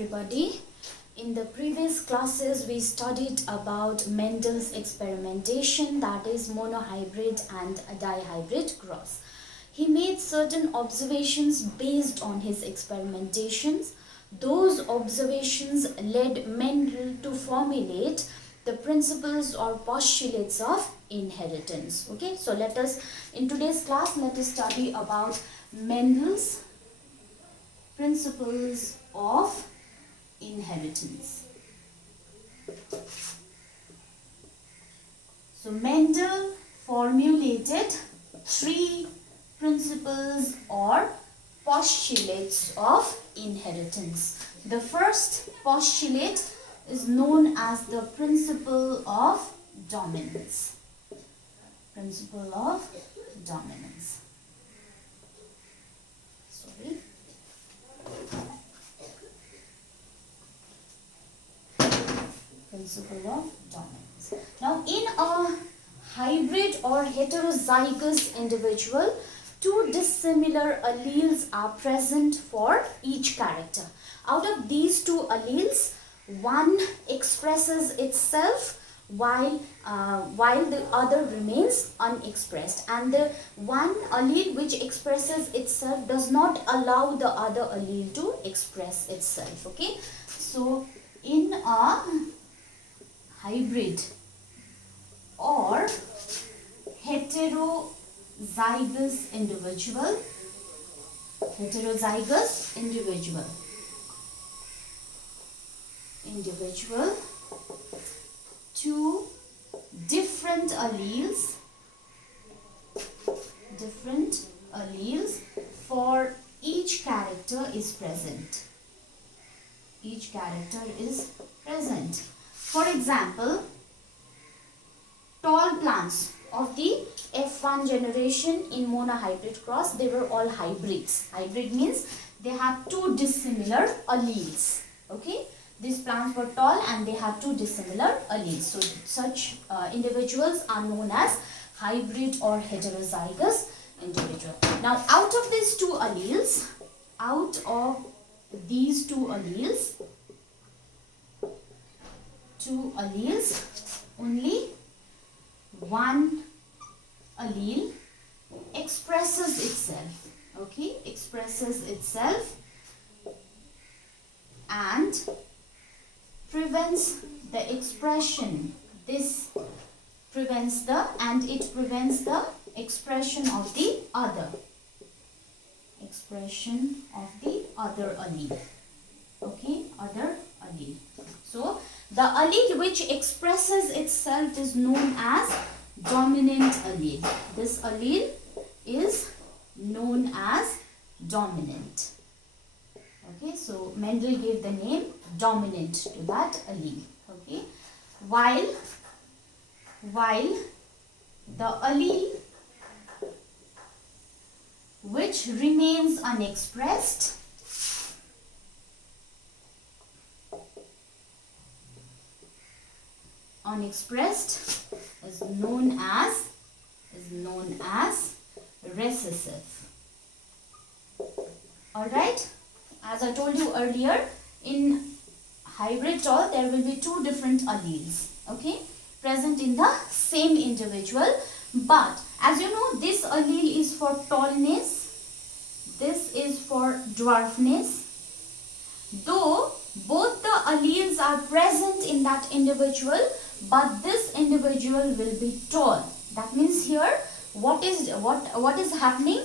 everybody. In the previous classes we studied about Mendel's experimentation, that is monohybrid and dihybrid cross. He made certain observations based on his experimentations. Those observations led Mendel to formulate the principles or postulates of inheritance. Okay, so in today's class, let us study about Mendel's principles of inheritance. So Mendel formulated three principles or postulates of inheritance. The first postulate is known as the principle of dominance. Principle of dominance. Sorry. Principle of dominance. Now, in a hybrid or heterozygous individual, two dissimilar alleles are present for each character. Out of these two alleles, one expresses itself while the other remains unexpressed, and the one allele which expresses itself does not allow the other allele to express itself. Okay, so in a hybrid or heterozygous individual, two different alleles for each character is present. Each character is present. For example, tall plants of the F1 generation in monohybrid cross, they were all hybrids. Hybrid means they have two dissimilar alleles. Okay, these plants were tall and they have two dissimilar alleles. So such individuals are known as hybrid or heterozygous individual. Now, out of these two alleles, only one allele expresses itself. Okay, expresses itself and prevents the expression. It prevents the expression of the other. Allele. Okay, other allele. So the allele which expresses itself is known as dominant allele. This allele is known as dominant. Okay, so Mendel gave the name dominant to that allele. Okay, while the allele which remains unexpressed is known as recessive. All right, as I told you earlier, in hybrid tall there will be two different alleles, okay, present in the same individual. But as you know, this allele is for tallness, this is for dwarfness. Though both the alleles are present in that individual, but this individual will be tall. That means here what is happening?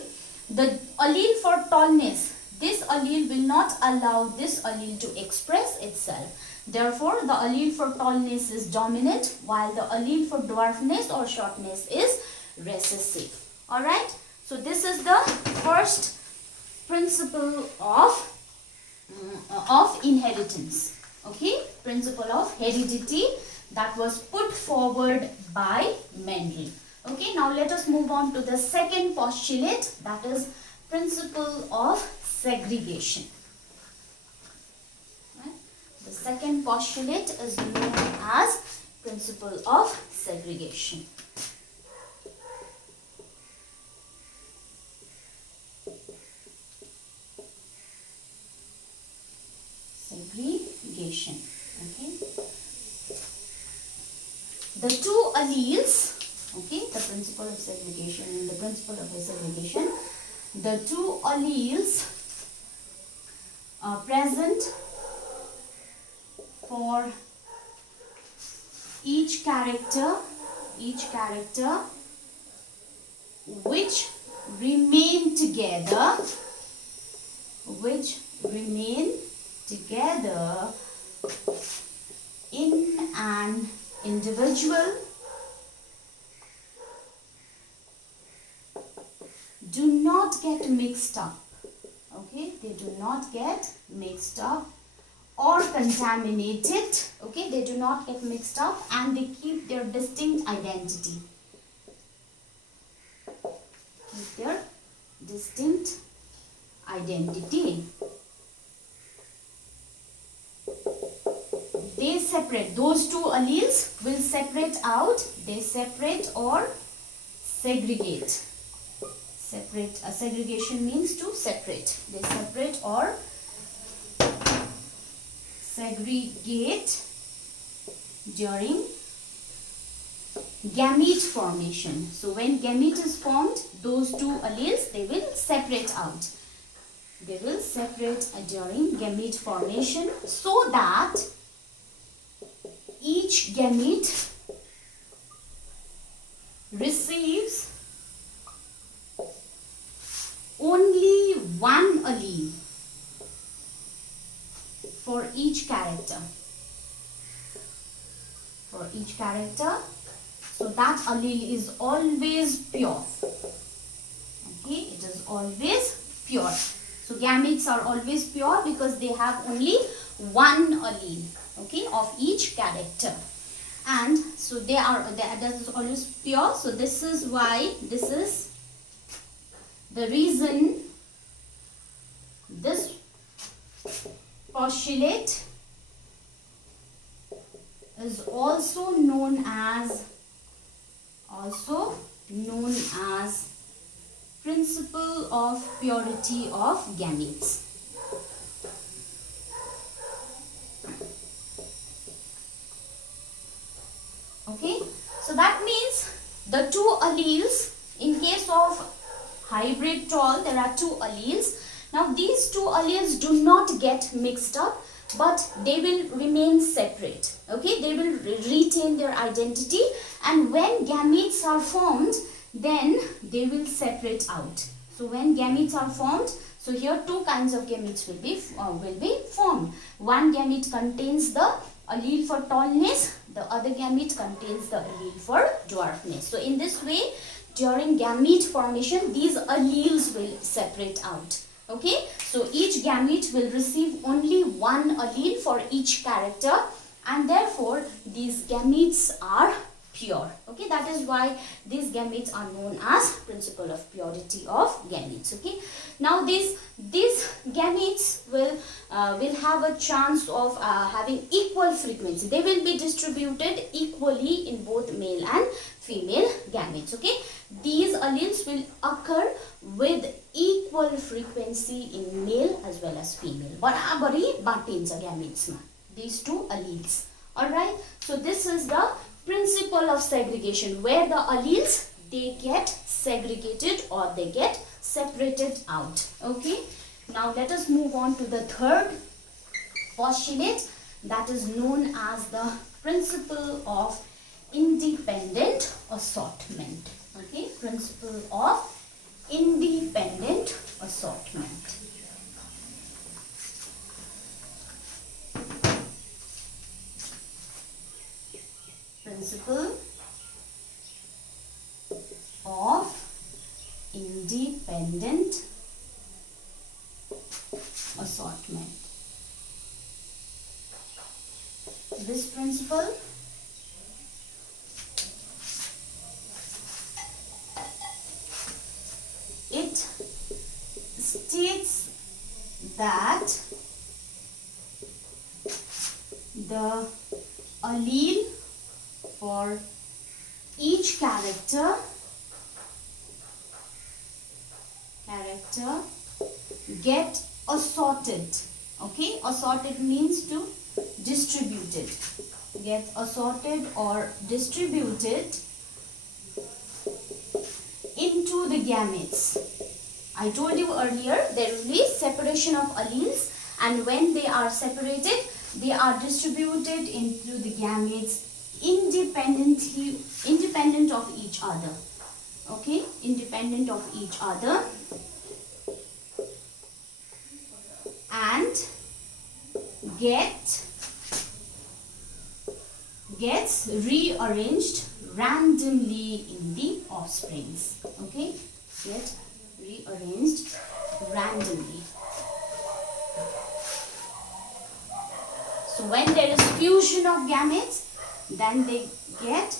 The allele for tallness, this allele will not allow this allele to express itself. Therefore, the allele for tallness is dominant, while the allele for dwarfness or shortness is recessive. Alright, so this is the first principle of inheritance. Okay, principle of heredity that was put forward by Mendel. Okay, now let us move on to the second postulate, that is principle of segregation. The second postulate is known as principle of segregation. Segregation. segregation. Okay, the two alleles, okay, the principle of segregation and the principle of segregation, the two alleles are present for each character which remain together in an individual do not get mixed up. Okay, they do not get mixed up or contaminated. Okay, they do not get mixed up and they keep their distinct identity. Keep their distinct identity. They separate. Those two alleles will separate out. They separate or segregate. Segregation means to separate. They separate or segregate during gamete formation. So when gamete is formed, those two alleles, they will separate out. They will separate during gamete formation so that each gamete receives only one allele for each character. For each character, so that allele is always pure. Okay, it is always pure. So gametes are always pure because they have only one allele, okay, of each character. And so that is always pure. So this is why, this is the reason this postulate is also known as principle of purity of gametes. Okay, so that means the two alleles, in case of hybrid tall, there are two alleles. Now these two alleles do not get mixed up, but they will remain separate. Okay, they will retain their identity, and when gametes are formed, then they will separate out. So when gametes are formed, so here two kinds of gametes will be formed. One gamete contains the allele for tallness, the other gamete contains the allele for dwarfness. So in this way, during gamete formation, these alleles will separate out. Okay, so each gamete will receive only one allele for each character, and therefore these gametes are pure. Okay, that is why these gametes are known as principle of purity of gametes. Okay, now these gametes will have a chance of having equal frequency. They will be distributed equally in both male and female gametes. Okay, these alleles will occur with equal frequency in male as well as female. Barabari batinsa gametes na, these two alleles. Alright, so this is the principle of segregation, where the alleles, they get segregated or they get separated out. Okay, now let us move on to the third postulate, that is known as the principle of independent assortment. Okay, principle of independent assortment. Principle of independent assortment. This principle it states that the allele for each character get assorted. Okay, assorted means to distributed, gets assorted or distributed into the gametes. I told you earlier there will be separation of alleles, and when they are separated, they are distributed into the gametes independent of each other. Okay, independent of each other, and gets rearranged randomly in the offsprings. Okay, get rearranged randomly. So when there is fusion of gametes, then they get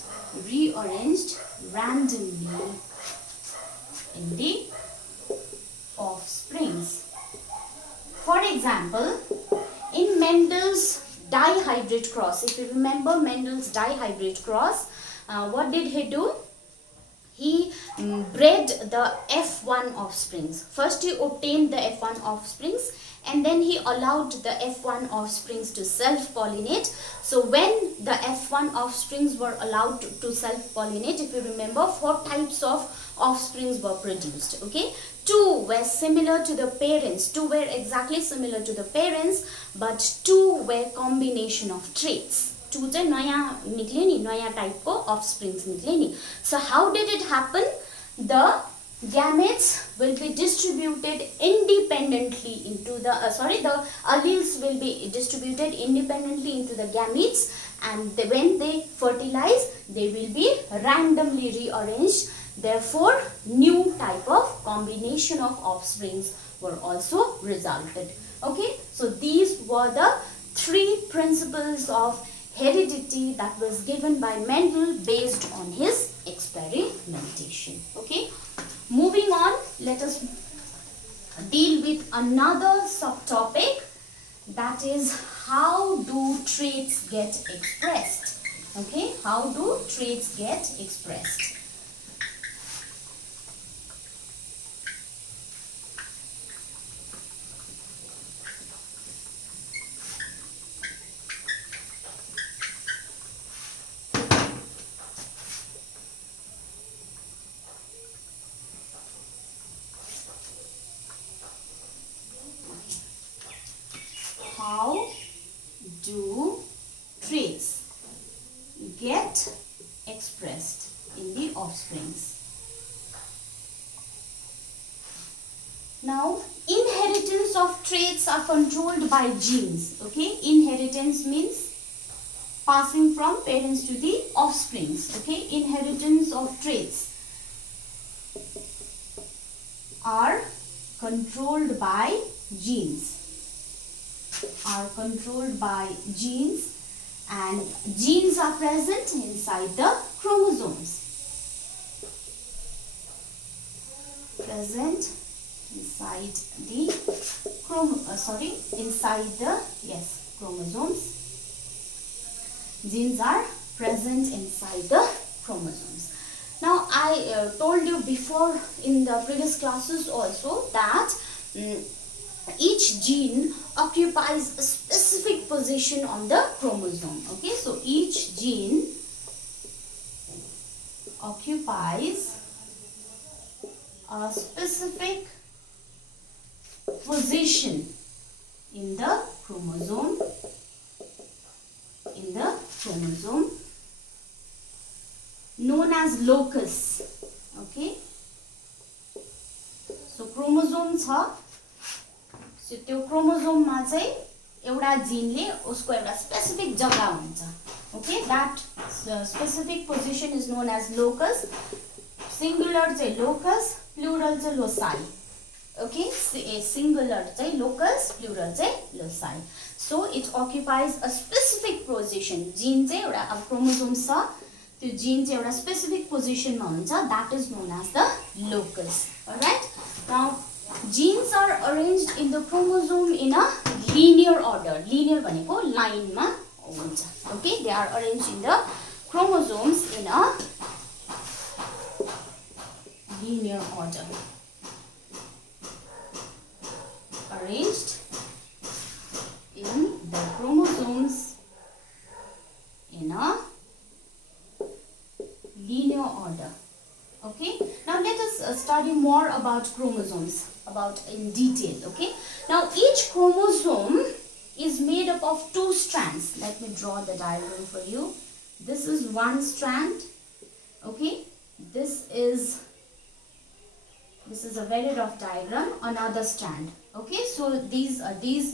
rearranged randomly in the offsprings. For example, in Mendel's dihybrid cross, if you remember Mendel's dihybrid cross, what did he do? He bred the F1 offsprings. First he obtained the F1 offsprings, and then he allowed the F1 offsprings to self-pollinate. So when the F1 offsprings were allowed to self-pollinate, if you remember, 4 types of offsprings were produced. Okay, 2 were similar to the parents, 2 were exactly similar to the parents, but 2 were combination of traits. 2 चाहिँ नयाँ निक्ल्यो नि, नयाँ टाइपको offsprings निक्ल्यो नि. So how did it happen? The gametes will be distributed independently into the the alleles will be distributed independently into the gametes, and when they fertilize, they will be randomly rearranged. Therefore, new type of combination of offsprings were also resulted. Okay, so these were the 3 principles of heredity that was given by Mendel based on his experimentation. Okay, moving on, let us deal with another subtopic, that is how do traits get expressed. Okay, how do traits get expressed? How do traits get expressed in the offsprings? Now, inheritance of traits are controlled by genes. Okay, inheritance means passing from parents to the offsprings. Okay, inheritance of traits are controlled by genes. And genes are present inside the chromosomes. Chromosomes. Genes are present inside the chromosomes. Now I told you before in the previous classes also that each gene occupies a specific position on the chromosome. Okay, so each gene occupies a specific position in the chromosome. Known as locus. Okay, so chromosome छ. So त्यो क्रोमोजोममा चाहिँ एउटा जिनले उसको एउटा specific जग्गा हुन्छ. Okay, that specific position is known as locus. Singular चाहिँ locus, plural चाहिँ loci. Okay, singular चाहिँ locus, plural चाहिँ loci. So it occupies a specific position. Gene चाहिँ एउटा अब क्रोमोजोम छ, त्यो gene चाहिँ एउटा specific position मा हुन्छ, that is known as the locus. Alright, now genes are arranged in the chromosome in a linear order. Linear भनेको line मा हुन्छ. Okay, they are arranged in the chromosomes in a linear order. Arranged in the chromosomes study more about chromosomes, about in detail, okay? Now each chromosome is made up of 2 strands. Let me draw the diagram for you. This is one strand, okay? This is a very rough diagram, another strand, okay? So these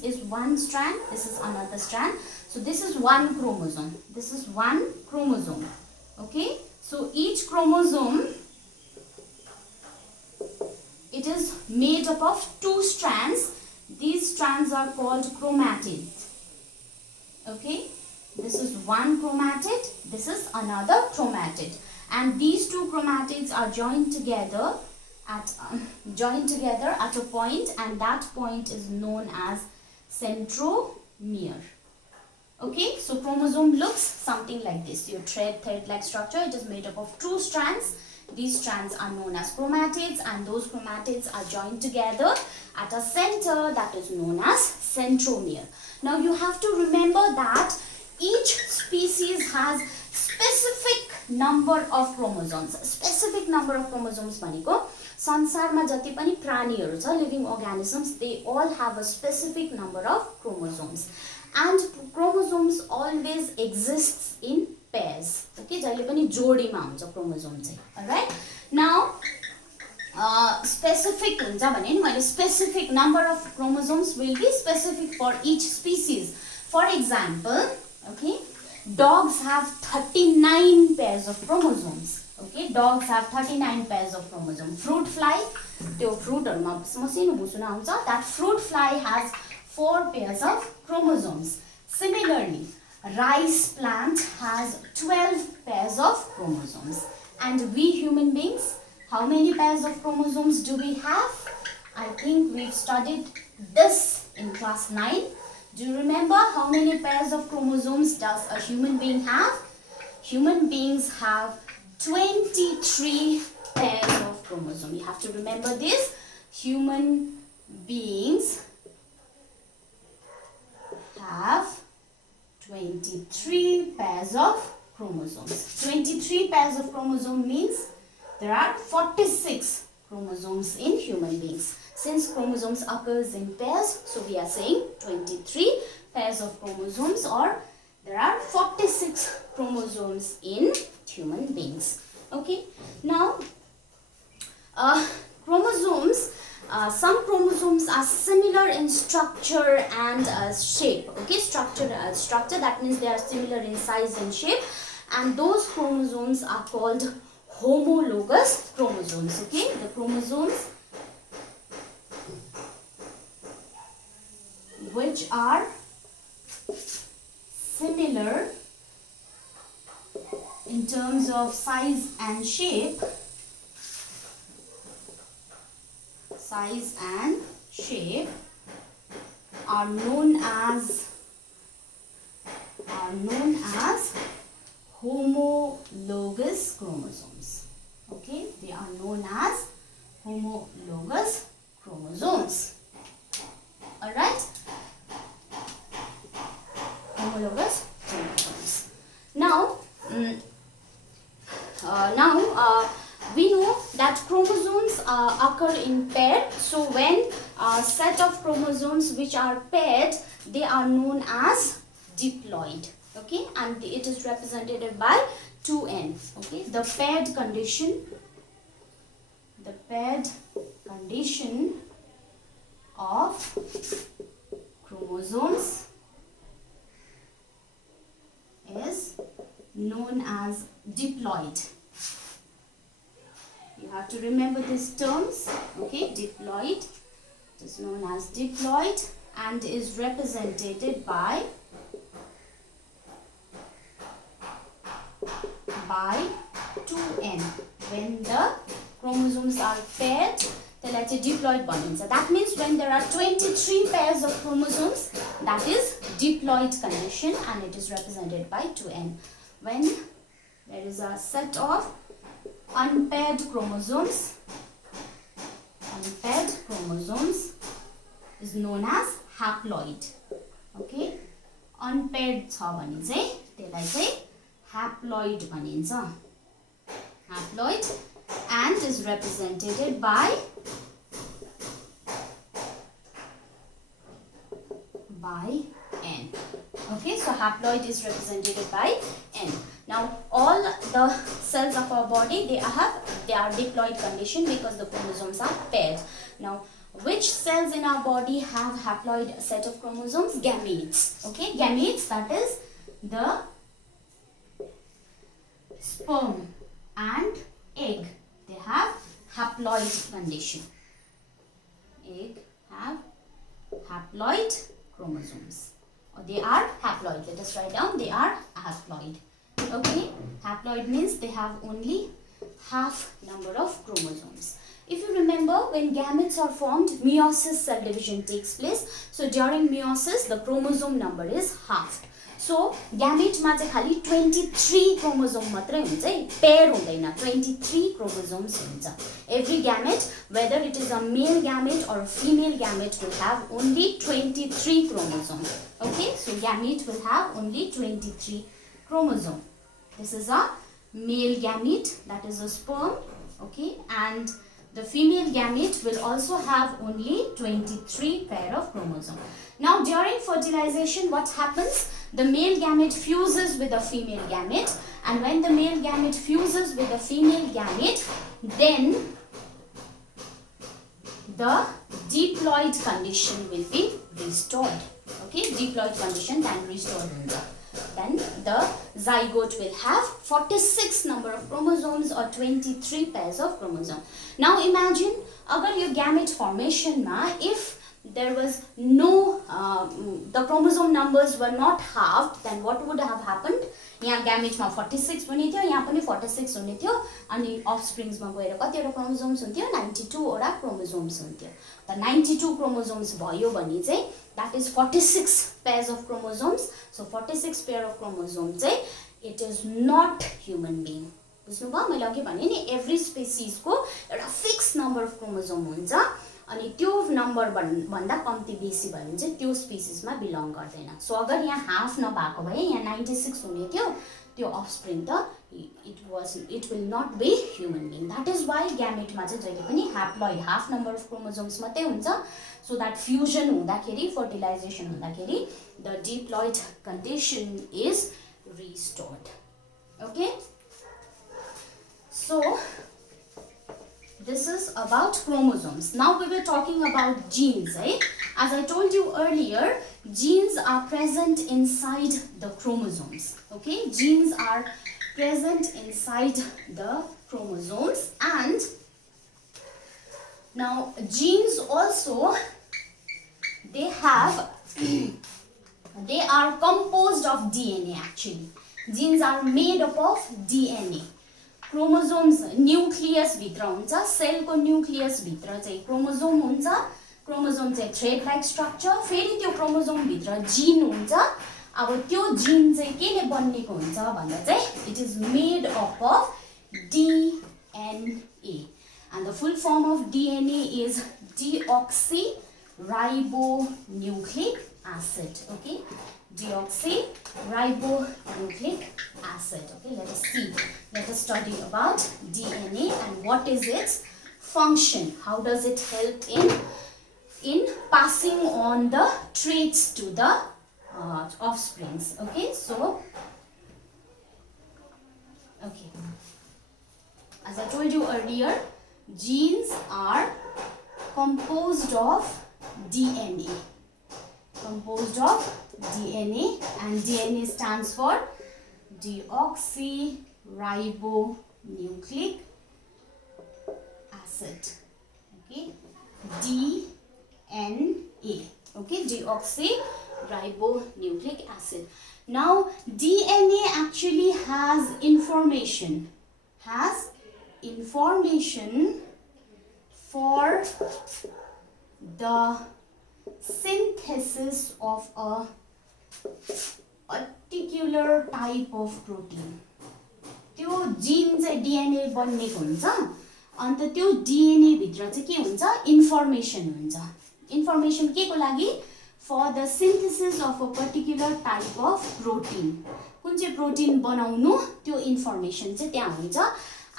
is one strand, this is another strand. So this is one chromosome, this is one chromosome, okay? So each chromosome, it is made up of 2 strands. These strands are called chromatids, okay? This is one chromatid, this is another chromatid, and these 2 chromatids are joined together at a point, and that point is known as centromere. Okay, so chromosome looks something like this. Your thread-like structure, it is made up of 2 strands. These strands are known as chromatids, and those chromatids are joined together at a center that is known as centromere. Now you have to remember that each species has specific number of chromosomes. Specific number of chromosomes भनेको संसारमा जति पनि प्राणीहरु छ, living organisms, they all have a specific number of chromosomes, and chromosomes always exists in pairs. Okay, जहिले पनि जोडीमा हुन्छ chromosome चाहिँ. Alright, now specific हुन्छ भने नि मैले specific number of chromosomes will be specific for each species. For example, okay, dogs have 39 pairs of chromosomes. Okay, dogs have 39 pairs of chromosomes. Fruit fly, त्यो फ्रुटहरुमा मसिनो भुसुना हुन्छ, that fruit fly has 4 pairs of chromosomes. Similarly, rice plant has 12 pairs of chromosomes. And we human beings, how many pairs of chromosomes do we have? I think we've studied this in class 9. Do you remember how many pairs of chromosomes does a human being have? Human beings have 23 pairs of chromosomes. You have to remember this. Human beings have 23 pairs of chromosomes. 23 pairs of chromosomes means there are 46 chromosomes in human beings. Since chromosomes occurs in pairs, so we are saying 23 pairs of chromosomes, or there are 46 chromosomes in human beings. Okay, now chromosomes, some chromosomes are similar in structure and shape. Okay, structure that means they are similar in size and shape, and those chromosomes are called homologous chromosomes. Okay, the chromosomes which are similar in terms of size and shape, are known as homologous chromosomes. Okay, they are known as homologous chromosomes. All right, homologous chromosomes. Now we know that chromosomes occur in pair. So when a set of chromosomes which are paired, they are known as diploid. Okay, and it is represented by 2n. Okay, the paired condition of chromosomes is known as diploid. You have to remember these terms. Okay, diploid, it is known as diploid and is represented by 2n. When the chromosomes are paired, त्यसलाई चाहिँ diploid भनिन्छ. That means when there are 23 pairs of chromosomes, that is diploid condition, and it is represented by 2n. When there is a set of unpaired chromosomes is known as haploid. Okay, unpaired छ भने चाहिँ त्यसलाई चाहिँ haploid भनिन्छ. Haploid. ant is represented by N. Okay, so haploid is represented by N. Now all the cells of our body, they are diploid condition because the chromosomes are paired. Now which cells in our body have haploid set of chromosomes? Gametes. Okay, gametes, that is the sperm and egg. They have haploid condition. Egg have haploid chromosomes, or they are haploid. Let us write down, they are haploid. Okay, haploid means they have only half number of chromosomes. If you remember, when gametes are formed, meiosis cell division takes place. So during meiosis, the chromosome number is halved. So gamete ma चाहिँ खाली 23 chromosome मात्रै हुन्छ है, pair हुँदैन, 23 chromosomes हुन्छ. Every gamete, whether it is a male gamete or a female gamete, will have only 23 chromosomes. Okay, so gamete will have only 23 chromosomes. This is a male gamete, that is a sperm. Okay, and the female gamete will also have only 23 pair of chromosomes. Now during fertilization, what happens? The male gamete fuses with a female gamete, and when the male gamete fuses with the female gamete, then the diploid condition will be restored. Okay, diploid condition then restored. Then the zygote will have 46 number of chromosomes or 23 pairs of chromosomes. Now imagine, agar your gamete formation ma, if there was no the chromosome numbers were not halved, then what would have happened? यहाँ gamete मा 46 हुने थियो, यहाँ पनि 46 हुने थियो, अनि offsprings मा गएर कतिवटा chromosomes हुन्थ्यो? 92 वटा chromosomes हुन्थ्यो. The 92 chromosomes भयो भने चाहिँ that is 46 pairs of chromosomes. So 46 pair of chromosomes चाहिँ it is not human being. बुझ्नुभयो? मैले अघि भने नि every species को एउटा fixed number of chromosome हुन्छ, अनि त्यो नम्बर भन्दा कम्ती बेसी भयो भने चाहिँ त्यो स्पिसिस मा बिलोङ गर्दैन. सो अगर यहाँ हाफ नभएको भए यहाँ 96 हुने थियो, त्यो अफस्प्रिङ त it will not be human being. That is why gamete मा चाहिँ जहिले पनि haploid, half number of chromosomes मात्रै हुन्छ, so that fusion हुँदाखेरि, fertilization हुँदाखेरि the diploid condition is restored. Okay, so this is about chromosomes. Now we were talking about genes, right? As I told you earlier, genes are present inside the chromosomes. Okay, genes are present inside the chromosomes, and now genes also, they have they are composed of DNA. Actually, genes are made up of DNA. Chromosomes nucleus भित्र हुन्छ, cell को nucleus भित्र चाहिँ chromosome हुन्छ, chromosome चाहिँ thread like structure, फेरि त्यो chromosome भित्र जीन हुन्छ. अब त्यो जीन चाहिँ केले बनिएको हुन्छ भन्दा चाहिँ it is made up of DNA, and the full form of DNA is deoxyribonucleic acid. Okay, deoxyribonucleic acid. Okay, let us see. Let us study about DNA and what is its function. How does it help in passing on the traits to the offsprings? Okay, so okay, as I told you earlier, genes are composed of DNA. Composed of DNA, and DNA stands for deoxyribonucleic acid. Okay, DNA. Okay, deoxyribonucleic acid. Now DNA actually has information for the synthesis of a particular type of protein. त्यो gene चाहिँ DNA बन्नेको हुन्छ, अन्त त्यो DNA भित्र चाहिँ के हुन्छ? Information हुन्छ. इन्फर्मेसन के को लागि? For the synthesis of a particular type of protein. कुन चाहिँ प्रोटिन बनाउनु, त्यो इन्फर्मेसन चाहिँ त्यहाँ हुन्छ.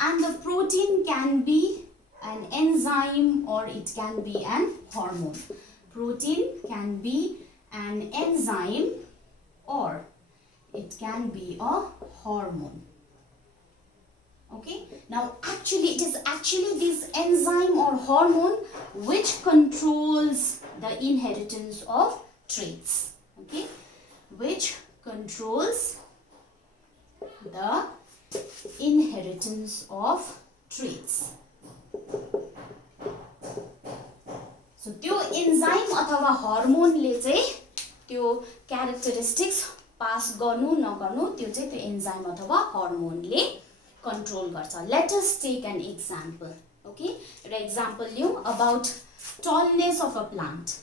and the protein can be an enzyme or it can be an hormone. Protein can be an enzyme or it can be a hormone. Okay, now actually it is actually this enzyme or hormone which controls the inheritance of traits. Okay, which controls the inheritance of traits. So त्यो enzyme अथवा hormone ले चाहिँ त्यो characteristics pass गर्नु नगर्नु त्यो चाहिँ त्यो enzyme अथवा hormone ले control गर्छ. Let us take an example. Okay, an example लियौं about tallness of a plant.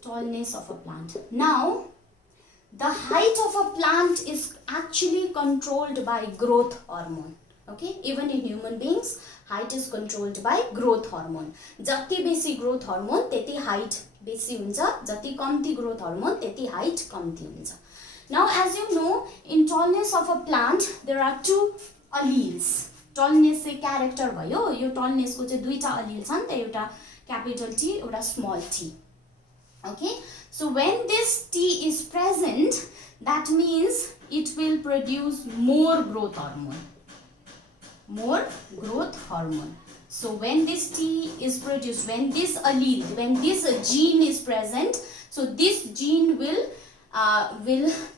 Tallness of a plant. Now the height of a plant is actually controlled by growth hormone. Okay, even in human beings height is controlled by growth hormone. जति बेसी growth hormone त्यति height बेसी हुन्छ, जति कम्ती growth hormone त्यति height कम्ती हुन्छ. Now as you know, in tallness of a plant there are two alleles. Tallness चाहिँ character भयो. यो tallness को चाहिँ दुईटा allele छन् त, एउटा capital T एउटा small t. Okay, so when this T is present, that means it will produce more growth hormone. More growth hormone. So when this T is produced, when this allele, when this gene is present, so this gene will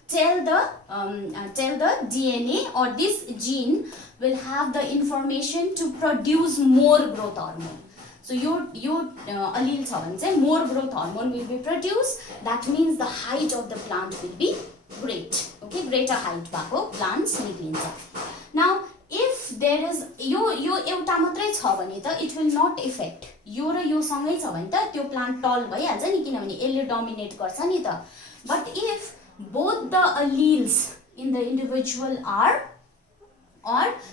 tell the DNA, or this gene will have the information to produce more growth hormone. So your allele छ भने चाहिँ more growth hormone will be produced. That means the height of the plant will be great. Okay, greater height भएको plants निक्लिन्छ. Now if there is यो एउटा मात्रै छ भने त it will not affect. यो र यो सँगै छ भने त त्यो plant tall भइहाल्छ नि, किनभने यसले dominate गर्छ नि त. But if both the alleles in the individual are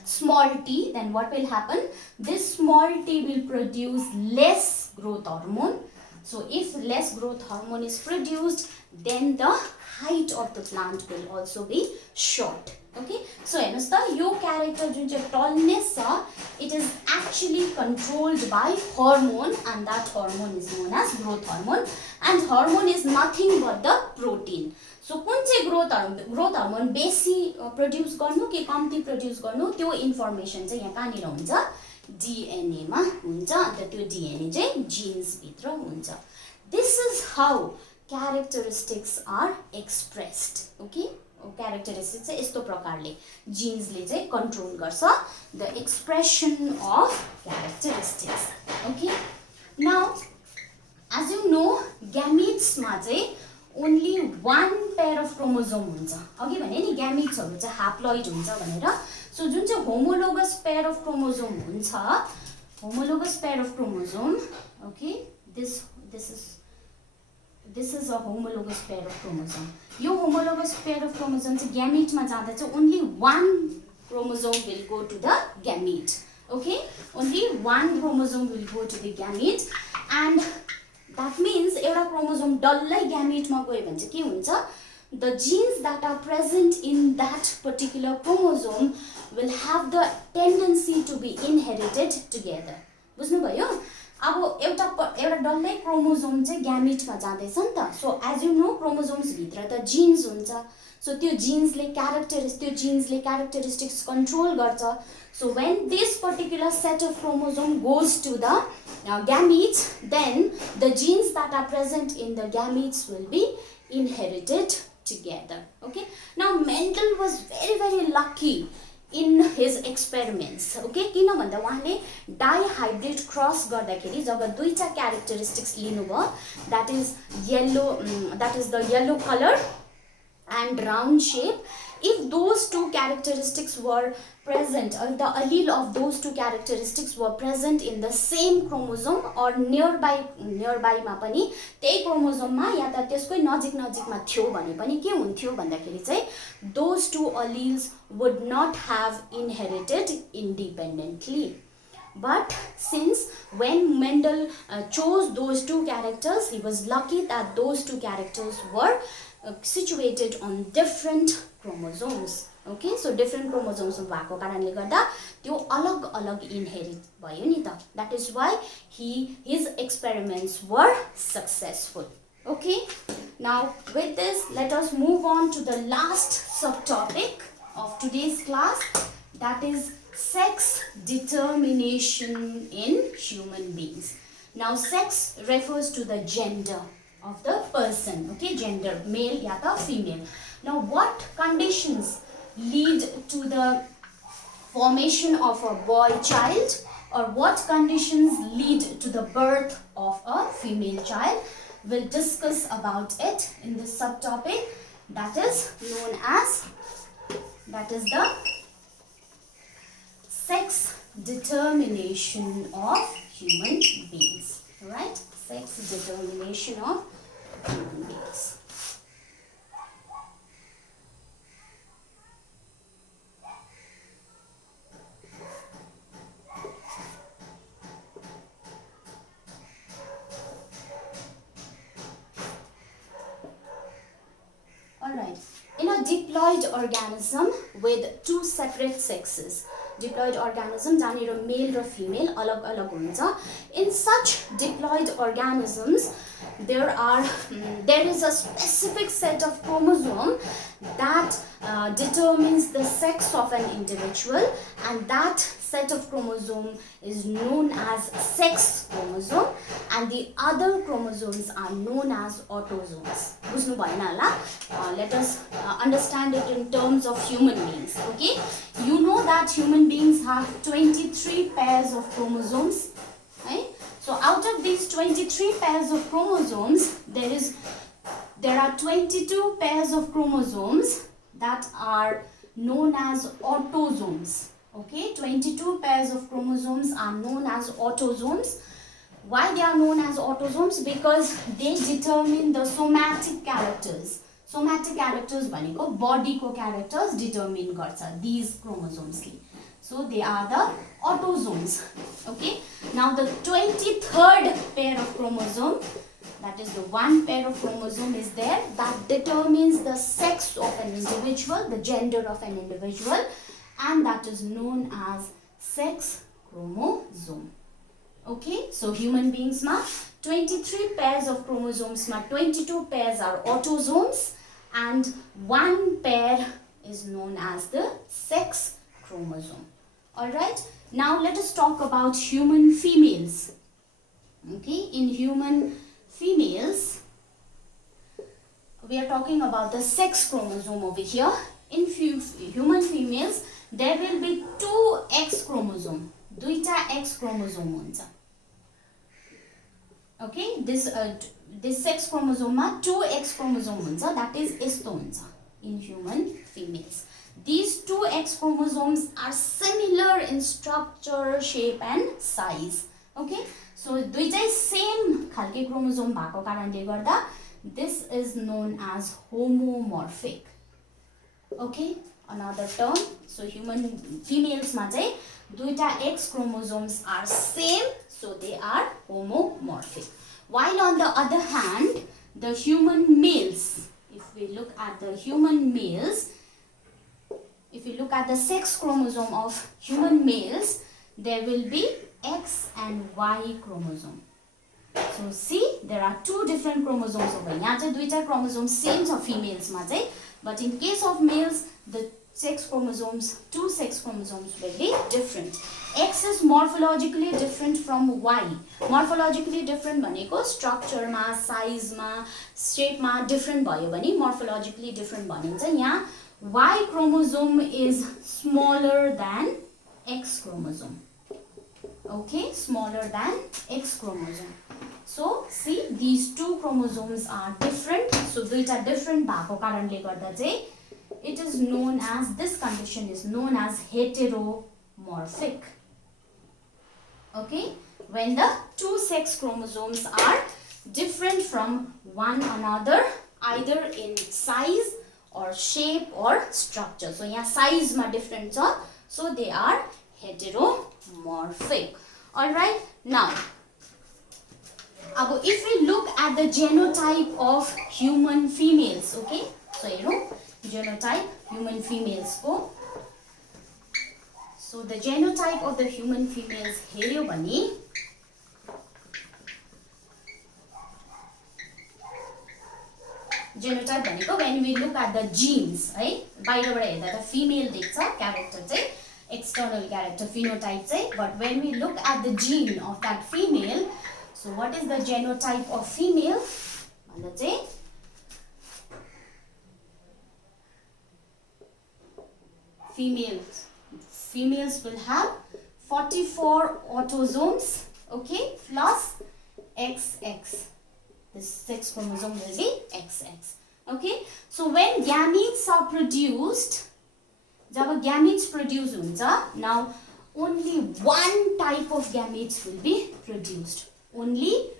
small t, then what will happen? This small t will produce less growth hormone. So if less growth hormone is produced, then the height of the plant will also be short. Okay, so हेर्नुस् त यो character जुन चाहिँ tallness छ, it is actually controlled by hormone, and that hormone is known as growth hormone, and hormone is nothing but the protein. So कुन चाहिँ growth hormone बेसी produce गर्नु कि कम्ती produce गर्नु, त्यो information चाहिँ यहाँ कहाँनिर हुन्छ, DNA मा हुन्छ, अन्त त्यो DNA चाहिँ genes भित्र हुन्छ. This is how characteristics are expressed. Okay, characteristics चाहिँ यस्तो प्रकारले genes ले चाहिँ control गर्छ the expression of characteristics. Okay, now as you know, gametes मा चाहिँ only one pair of chromosome हुन्छ. अघि भने नि gametesहरु चाहिँ haploid हुन्छ भनेर. So जुन चाहिँ homologous pair of chromosome हुन्छ, homologous pair of chromosome, okay, this is a homologous pair of chromosome. Yo homologous pair of chromosome चाहिँ gamete मा जाँदा चाहिँ only one chromosome will go to the gamete. Okay, only one chromosome will go to the gamete, and that means एउटा chromosome डल्लै gamete मा गयो भने चाहिँ के हुन्छ, the genes that are present in that particular chromosome will have the tendency to be inherited together. बुझ्नु भयो? अब एउटा डल्लै क्रोमोसोम चाहिँ ग्यामेट मा जाँदैछ नि त. So as you know chromosomes भित्र त जीन्स हुन्छ. सो त्यो जीन्सले क्यारेक्टरिस्टिक्स कन्ट्रोल गर्छ. So when this particular set of chromosome goes to the gametes, then the genes that are present in the gametes will be inherited together. Okay, now Mendel was very lucky in his experiments. Okay, किन भन्दा उहाँले dihybrid cross गर्दाखेरि जब दुईटा characteristics लिनुभयो, that is the yellow color and round shape, if those two characteristics were present, or the allele of those two characteristics were present in the same chromosome or nearby मा पनि त्यही chromosome मा या त त्यसकै नजिकमा थियो भने पनि के हुन्थ्यो भन्दाखेरि चाहिँ those two alleles would not have inherited independently. But since when Mendel chose those two characters, he was lucky that those two characters were situated on different chromosomes. Okay, so different chromosomes भएको कारणले गर्दा त्यो अलग अलग inherit भयो नि त. That is why his experiments were successful. Okay, now with this let us move on to the last subtopic of today's class, that is sex determination in human beings. Now sex refers to the gender of the person. Okay, gender, male ya ta female. Now what conditions lead to the formation of a boy child, or what conditions lead to the birth of a female child? We'll discuss about it in this subtopic, that is known as, that is the sex determination of human beings. Right? Sex determination of human beings. Alright, in a diploid organism with two separate sexes, diploid organism जहाँनिर male र female अलग अलग हुन्छ, in such diploid organisms there is a specific set of chromosome that determines the sex of an individual, and that set of chromosome is known as sex chromosome, and the other chromosomes are known as autosomes. बुझ्नु भएन होला? Let us understand it in terms of human beings. Okay, you know that human beings have 23 pairs of chromosomes, right? So out of these 23 pairs of chromosomes, there are 22 pairs of chromosomes that are known as autosomes. Okay, 22 pairs of chromosomes are known as autosomes. Why they are known as autosomes? Because they determine the somatic characters. Somatic characters भनेको body को characters determine गर्छ these chromosomes ले. So they are the autosomes. Okay, now the 23rd pair of chromosome, that is the one pair of chromosome is there that determines the sex of an individual, the gender of an individual, and that is known as sex chromosome. Okay, so human beings ma 23 pairs of chromosomes ma 22 pairs are autosomes, and one pair is known as the sex chromosome. Alright, now let us talk about human females. Okay, in human females we are talking about the sex chromosome over here. In human females there will be two X chromosome, duita X chromosome huncha. Okay, this sex chromosome ma 2 X chromosome huncha, that is yesto huncha in human females. These two X chromosomes are similar in structure, shape and size. Okay, so दुईटै same खालके chromosome भएको कारणले गर्दा this is known as homomorphic. Okay, another term. So human females मा चाहिँ दुईटा X chromosomes are same, so they are homomorphic. While on the other hand, the human males, if we look at the human males, if you look at the sex chromosome of human males, there will be X and Y chromosome. So see, there are two different chromosomes over here. यहाँ चाहिँ दुईटा chromosomes same छ females मा चाहिँ, but in case of males, the sex chromosomes, two sex chromosomes will be different. X is morphologically different from Y. Morphologically different भनेको structure मा, size मा, shape मा different भयो भने morphologically different भनिन्छ. यहाँ Y chromosome is smaller than X chromosome. Okay, smaller than X chromosome. So see, these two chromosomes are different. So दुईटा different भएको कारणले गर्दा चाहिँ it is known as, this condition is known as heteromorphic. Okay, when the two sex chromosomes are different from one another, either in size or shape or structure. So here size ma different cha, so they are heteromorphic. Alright, now if we look at the genotype of human females, okay, so genotype human females को. So the genotype of the human females हेर्यो भने genotype भनेको when we look at the genes है बाहिरबाट हेर्दा त female देख्छ character चाहिँ external character phenotype चाहिँ, but when we look at the gene of that female, so what is the genotype of female भन्दा चाहिँ females will have 44 autosomes, okay, plus XX. This sex chromosome will be XX. Okay, so when gametes are produced, जब gametes produce हुन्छ, now only one type of gametes will be produced. Only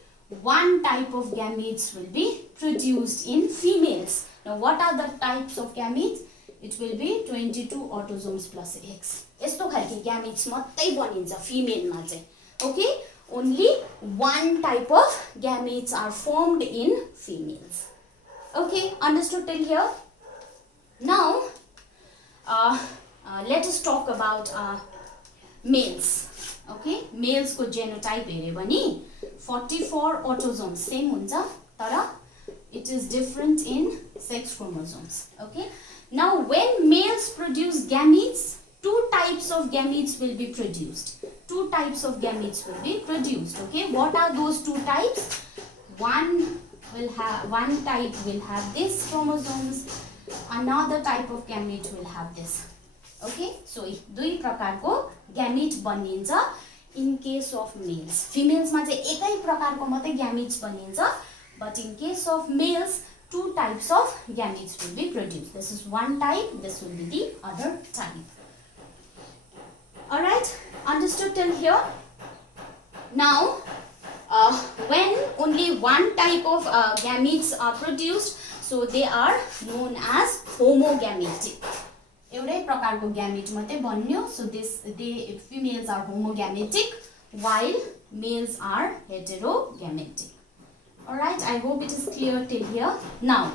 one type of gametes will be produced in females. Now what are the types of gametes? It will be 22 autosomes plus X. यस्तो खालको gametes मात्रै बनिन्छ female मा चाहिँ. Okay, only one type of gametes are formed in females. Okay, understood till here? Now let us talk about males. Okay, males को genotype हेर्यो भने 44 autosomes same हुन्छ, तर it is different in sex chromosomes. Okay, now when males produce gametes, two types of gametes will be produced. Two types of gametes will be produced. Okay, what are those two types? One type will have this chromosomes, another type of gamete will have this. Okay, so दुई प्रकारको gamete बनिन्छ in case of males. Females मा चाहिँ एकै प्रकारको मात्रै gametes बनिन्छ, but in case of males two types of gametes will be produced. This is one type, this will be the other type. Alright, understood till here? Now when only one type of gametes are produced, so they are known as homogametic. एउटै प्रकारको gamete मात्रै बन्यो, so females are homogametic while males are heterogametic. Alright, I hope it is clear till here. Now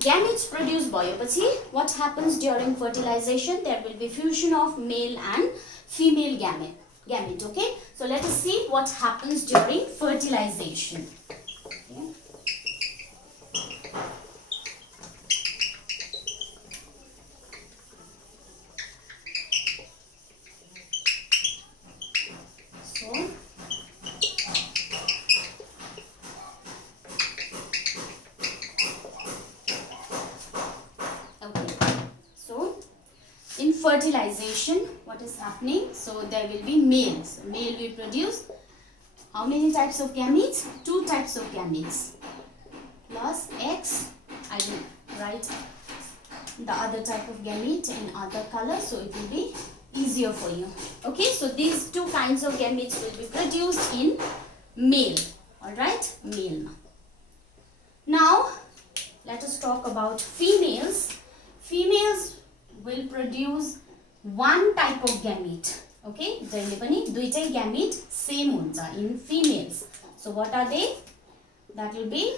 gametes produced bhayoपछि what happens during fertilization? There will be fusion of male and female gamete. Okay, so let us see what happens during fertilization. Okay. Fertilization, what is happening? So there will be males. Male will produce how many types of gametes? Two types of gametes plus X. I will write the other type of gamete in other color, so it will be easier for you. Okay, so these two kinds of gametes will be produced in male. Alright, male. Now let us talk about females. Females will produce one type of gamete. Okay, जहिले पनि दुईटै gamete same हुन्छ in females. So what are they? That will be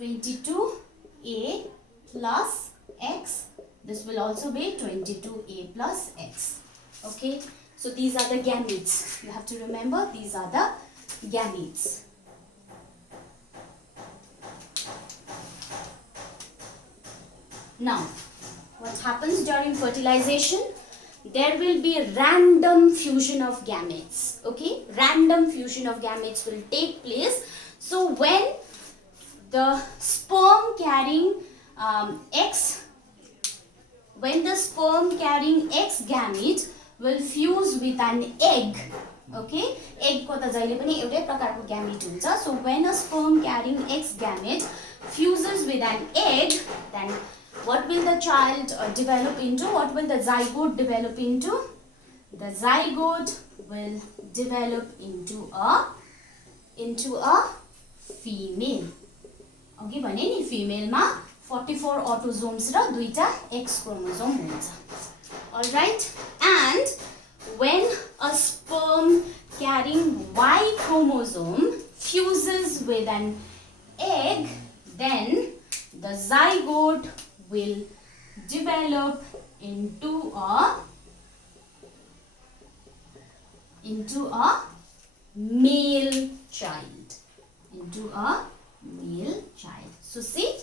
22A plus X. This will also be 22A plus X. Okay, so these are the gametes. You have to remember these are the gametes. Now what happens during fertilization? There will be random fusion of gametes. Okay, random fusion of gametes will take place. So when the sperm carrying X gamete will fuse with an egg. Okay, egg को त जहिले पनि एउटै प्रकारको gamete हुन्छ. So when a sperm carrying X gamete fuses with an egg, then what will the child develop into? What will the zygote develop into? The zygote will develop into a female. Okay, भने नि female मा 44 autosomes र दुईटा X chromosome हुन्छ. Alright, and when a sperm carrying Y chromosome fuses with an egg, then the zygote will develop into a male child. Into a male child. So see,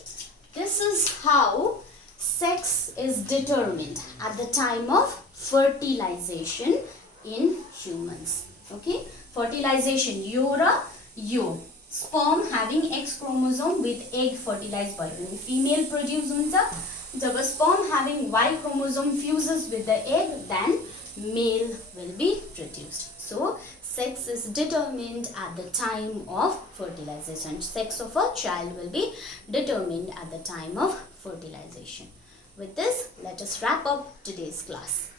this is how sex is determined at the time of fertilization in humans. Okay, fertilization, you sperm having X chromosome with egg fertilized by you. Female produce हुन्छ जब sperm having Y chromosome fuses with the egg, then male will be produced. So sex is determined at the time of fertilization. Sex of a child will be determined at the time of fertilization. With this, let us wrap up today's class.